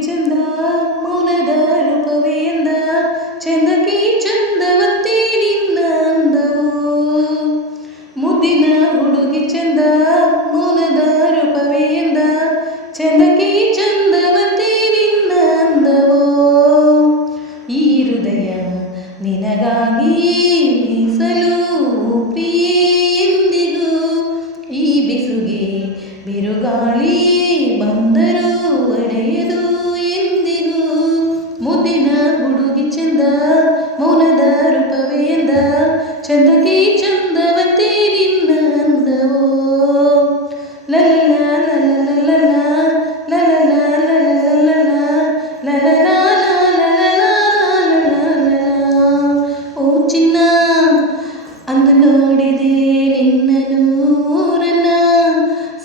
ಚಂದ ಮೌನದ ರೂಪವೇ ಎಂದ ಚಂದಕ್ಕೆ ಚಂದವಂತೆ ನಿನ್ನ ಅಂದವು ಮುದ್ದಿನ ಹುಡುಗಿ ಚಂದ ಮೌನದ ರೂಪವೇ ಎಂದ ಚಂದಕ್ಕೆ ಚಂದವಂತೆ ನಿನ್ನ ಅಂದವು ಈ ಹೃದಯ ನಿನಗಾಗಿ ಮೀಸಲು ಪ್ರಿಯೆ ಎಂದಿಗೂ ಈ ಬಿಸುಗೆ ಬಿರುಗಾಳಿ ಬಂದರೂ ಒಡೆಯದು ಎಂದಿಗೂ ಮುದ್ದಿನ ಹುಡುಗಿ ಚಂದ ಮೌನದ ರೂಪವೇ ಎಂದ ಚಂದಕ್ಕೆ ಚಂದವಂತೆ ನಿನ್ನ ಅಂದವೋ ಲಲ್ಲ ಲಲ್ಲ ಲಲ್ಲ ಲಲ್ಲ ಲಲ್ಲ ಓ ಚಿನ್ನ ಅಂದು ನೋಡಿದೆ ನಿನ್ನನು ಊರನ್ನ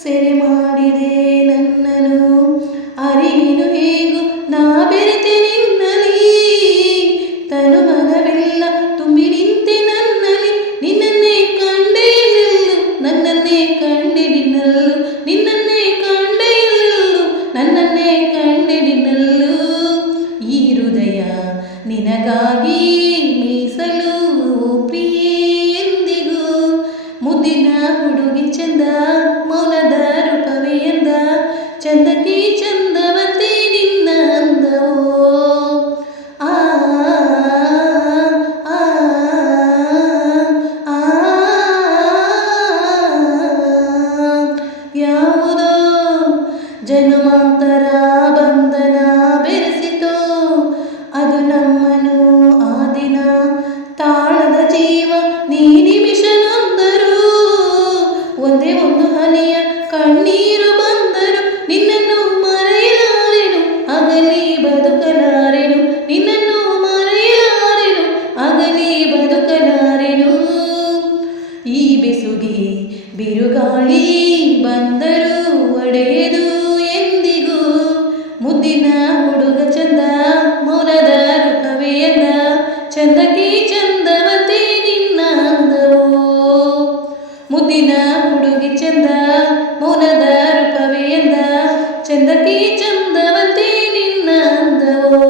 ಸೆರೆ ಮಾಡಿದೆ ನನ್ನನು ಅರಿನು ಹೇಗೂ ನಾ ಬೆರೆತೆ ನಿನ್ನಲಿ ತನು ಮನವೆಲ್ಲ ತುಂಬಿ ನಿಂತೆ ನನ್ನಲ್ಲಿ ನಿನ್ನನ್ನೇ ಕಂಡೆ ನಿಲ್ಲು ನನ್ನನ್ನೇ ಕಂಡೆ ನಿನ್ನಲ್ಲು ನಿನ್ನನ್ನೇ ಕಂಡೆ ನಿಲ್ಲು ನನ್ನನ್ನೇ ಕಂಡೆ ನಿನ್ನಲ್ಲು ಈ ಹೃದಯ ನಿನಗಾಗಿ ಮೀಸಲು ಪ್ರಿಯೆ ಎಂದಿಗೂ ಮುದ್ದಿನ ಹುಡುಗಿ ಚಂದ ಮೌನದ ರೂಪವೇ ಎಂದ ಚಂದಕ್ಕೆ ಚಂದವಂತೆ ನಿನ್ನ ಅಂದವೋ ಆ ಆ ಆ ಯಾವುದೋ ಜನ್ಮಾಂತರ ಬಂಧನ ಬೆರೆಸಿತೋ ಅದು ನಮ್ಮನು ಆ ದಿನ ತಾಳದ ಜೀವ ನೀ ನಿಮಿಷ ನೊಂದರು ಒಂದೇ ಒಂದು ಹನಿಯ ಕಣ್ಣೀರು ಬಂದರು ನಿನ್ನನ್ನು ಮರೆಯಲಾರೆನು ಅಗಲಿ ಬದುಕಲಾರೆನು ನಿನ್ನನ್ನು ಮರೆಯಲಾರೆನು ಅಗಲಿ ಬದುಕಲಾರೆನು ಈ ಬೆಸುಗೆ ಬಿರುಗಾಳಿ ಬಂದರು ಒಡೆಯದು ಎಂದಿಗೂ ಮುದ್ದಿನ ಹುಡುಗ ಚಂದ ಮೌನದ ರೂಪವೇ ಎಂದ ಚಂದಕ್ಕೆ ಚಂದವಂತೆ ನಿನ್ನ ಅಂದವೋ ಮುದ್ದಿನ ಹುಡುಗಿ ಚಂದ ಮೌನದ ರೂಪವೇ ಎಂದ ಚಂದಕ್ಕೆ ಚಂದವಂತೆ ನಿನ್ನ ಅಂದವೋ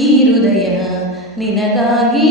ಈ ಹೃದಯ ನಿನಗಾಗಿ